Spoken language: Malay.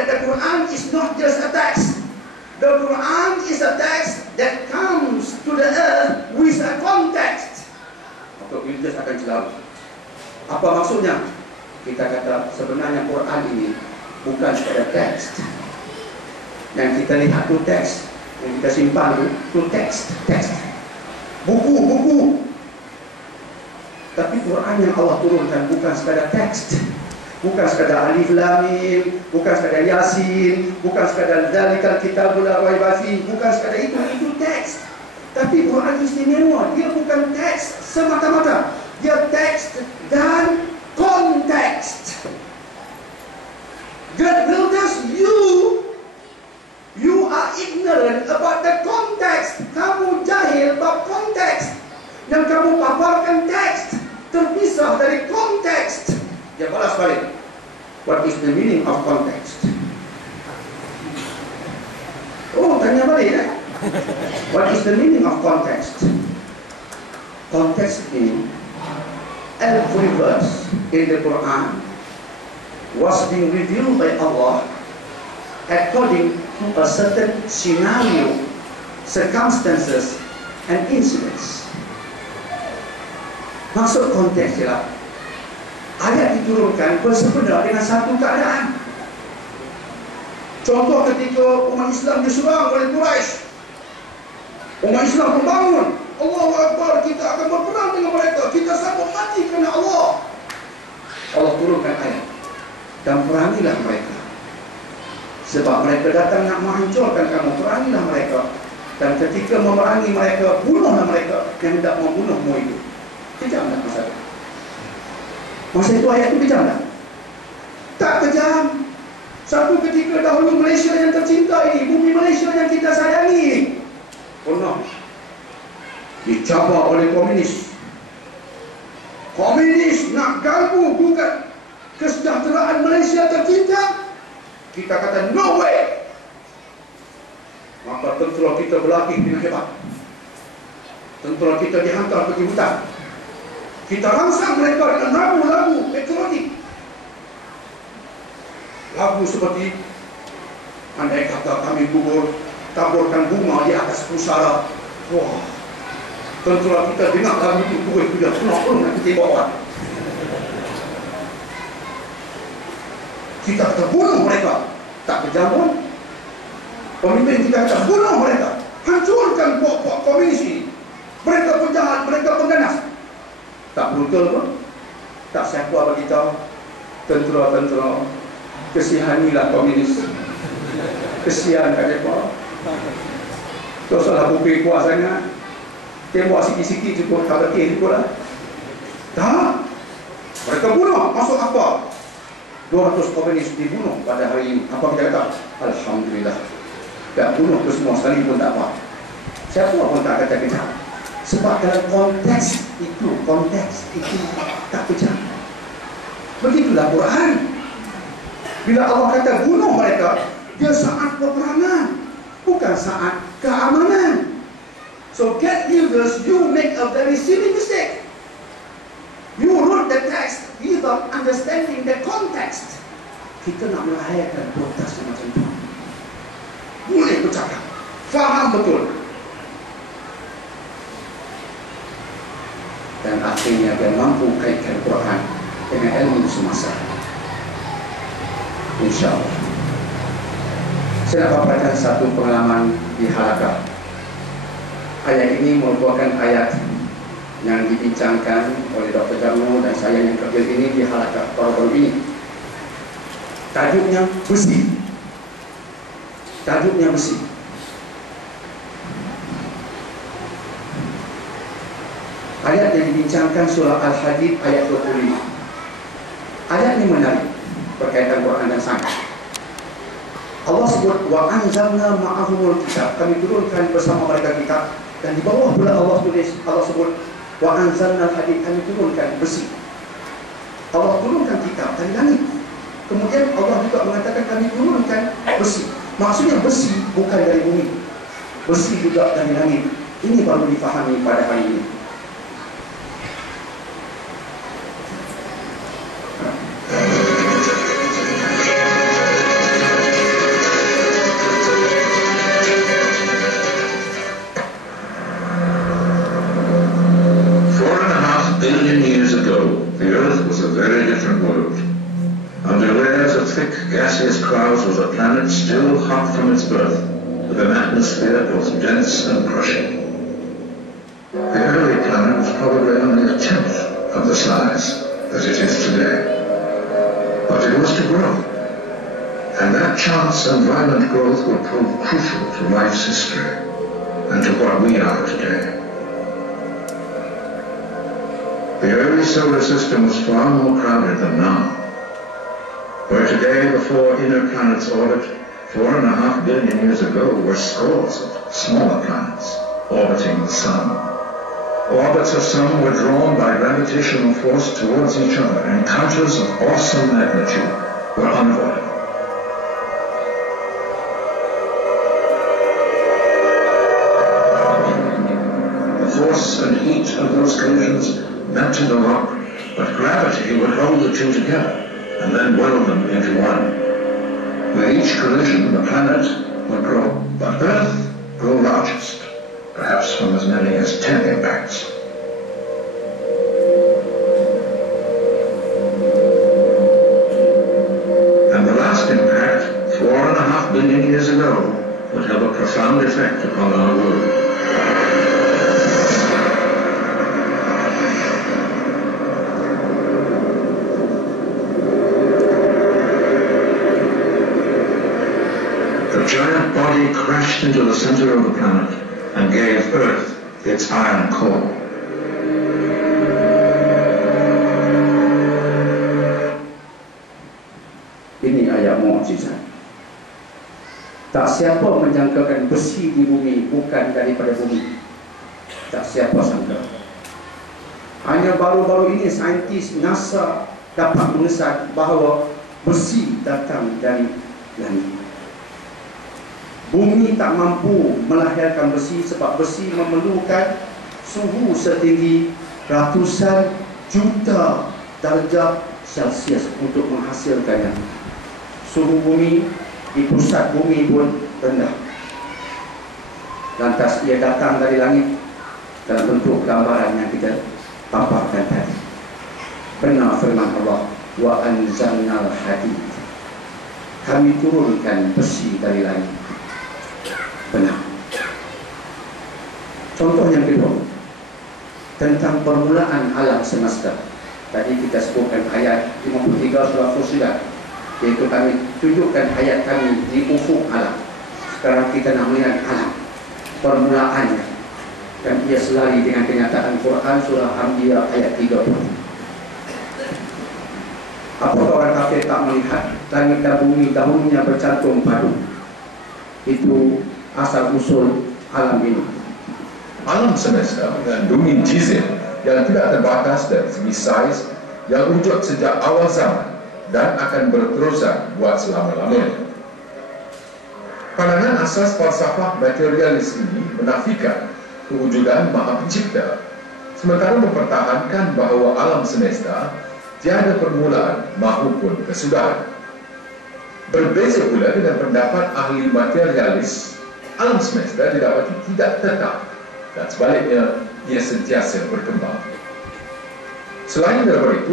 that the Quran is not just a text. The Quran is a text that comes to the earth with a context. Atau Wildas akan jelaru. Apa maksudnya? Kita kata sebenarnya Quran ini bukan sekadar teks. Yang kita lihat tu teks, yang kita simpan tu teks. Buku. Tapi Quran yang Allah turunkan bukan sekadar teks. Bukan sekadar alif lam mim, bukan sekadar yasin, bukan sekadar dzalikal kitabul la raiba fihi, bukan sekadar itu teks. Tapi Quran istimewa, dia bukan teks semata-mata. Dia teks dan konteks. God Wildas, you are ignorant about the context. Kamu jahil bab konteks. Yang kamu paparkan teks terpisah dari konteks. Dia balas balik. What is the meaning of context? Oh, tanya balik ya. What is the meaning of context? Context ini, every verse in the Quran was being revealed by Allah according to a certain scenario, circumstances, and incidents. Maksud konteks ialah ayat diturunkan bersebenar dengan satu keadaan. Contoh ketika umat Islam diserang oleh Quraisy, umat Islam membangun, Allahu Akbar, kita akan berperang dengan mereka, kita sambut mati kerana Allah. Allah turunkan ayat, dan perangilah mereka, sebab mereka datang nak menghancurkan kamu. Perangilah mereka, dan ketika memerangi mereka, bunuhlah mereka yang hendak membunuhmu itu. Kejam tak masa itu? Masa itu ayat itu kejam tak? Tak kejam. Satu ketika dahulu Malaysia yang tercinta ini, bumi Malaysia yang kita sayangi ini, pernah dicabar oleh komunis. Komunis nak ganggu gugat kesejahteraan Malaysia tercinta. Kita kata no way. Maka tentera kita berlatih dengan hebat. Tentera kita dihantar pergi hutan. Kita rangsang mereka dengan lagu-lagu elektronik. Lagu seperti andai kata kami taburkan bunga di atas pusara. Wah, tentera kita dengar lagu itu, dia penuh nak kita bawa. Kita kata bunuh mereka. Tak kejam pun. Pemimpin kita kata bunuh mereka, hancurkan puak-puak komunis ini. Mereka penjahat, mereka pengganas. Tak brutal pun. Tak siapa bagi tahu tentera-tentera, kesihanilah komunis. Kesian kat mereka. Kau salah bukit kuat sangat. Tembak sikit-sikit cukup, tak letih cukup lah. Tak. Mereka bunuh, masuk apa? 200 komunis dibunuh pada hari ini. Apa kita kata? Alhamdulillah. Tak bunuh ke semua sekali pun tak apa. Siapa pun tak kata kejam. Sebab dalam konteks itu tak kejam. Begitulah Quran. Bila Allah kata bunuh mereka, dia saat peperangan, bukan saat keamanan. So get users, you make a very silly mistake. You wrote the text without understanding the context. Kita nak melahirkan protes macam itu. Boleh bercakap, faham betul, dan akhirnya dia mampu kaitkan Quran dengan ilmu semasa. InsyaAllah. Saya nak paparkan satu pengalaman di Halakah. Ayat ini merupakan ayat yang dibincangkan oleh Dr. Jarno dan saya yang kerja ini di Halakah baru-baru ini. Tajuknya besi. Tajuknya besi. Ayat yang dibincangkan surah Al-Hadid ayat 25. Ayat ini menarik berkaitan Quran dan sangat. Allah sebut wa anzalna ma'ahumul kitab. Kami turunkan bersama mereka kitab, dan di bawah pula Allah sebut wa anzalna al-hadid. Kami turunkan besi. Allah turunkan kitab dari langit. Kemudian Allah juga mengatakan kami turunkan besi. Maksudnya besi bukan dari bumi, besi juga dari langit. Ini baru difahami pada hari ini. So, the Earth was a very different world. Under layers of thick gaseous clouds was a planet still hot from its birth, with an atmosphere both dense and crushing. The early planet was probably only a tenth of the size that it is today. But it was to grow, and that chance and violent growth will prove crucial to life's history and to what we are today. The early solar system was far more crowded than now. Where today the four inner planets orbit, 4.5 billion years ago were scores of smaller planets orbiting the Sun. Orbits of some were drawn by gravitational force towards each other. Encounters of awesome magnitude were unavoidable. The force and heat of those collisions melted a rock, but gravity would hold the two together and then weld them into one. With each collision, the planet would grow, but Earth grew largest, perhaps from as many as 10 impacts. And the last impact, 4.5 billion years ago, would have a profound effect upon our world. The giant body crashed into the center of the planet and gave Earth its iron core. Ini ayat mukjizat. Tak siapa menjangkakan besi di bumi bukan daripada bumi. Tak siapa sangka. Hanya baru-baru ini saintis NASA dapat mengesat bahawa besi datang dari langit. Bumi tak mampu melahirkan besi sebab besi memerlukan suhu setinggi ratusan juta darjah Celsius untuk menghasilkannya. Suhu bumi di pusat bumi pun rendah. Lantas ia datang dari langit dalam bentuk gambaran yang kita paparkan tadi. Benar firman Allah, wa anzalnal hadid. Kami turunkan besi dari langit. Benar. Contoh yang kedua tentang permulaan alam semesta. Tadi kita sebutkan ayat 53 surah Fussilat, iaitu kami tunjukkan ayat kami di ufuk alam. Sekarang kita nak melihat alam permulaannya, dan ia selari dengan kenyataan Quran surah Anbiya ayat 30. Apakah orang kafir tak melihat langit dan bumi dahulunya bercantum padu? Itu asal usul alam ini. Alam semesta mengandungi jizim yang tidak terbatas dari segi saiz yang wujud sejak awal zaman dan akan berterusan buat selama-lamanya. Pandangan asas falsafah materialis ini menafikan kewujudan Maha Pencipta, sementara mempertahankan bahawa alam semesta tiada permulaan maupun kesudahan. Berbeza pula dengan pendapat ahli materialis, alam semesta didapati tidak tetap dan sebaliknya ia sentiasa berkembang. Selain daripada itu,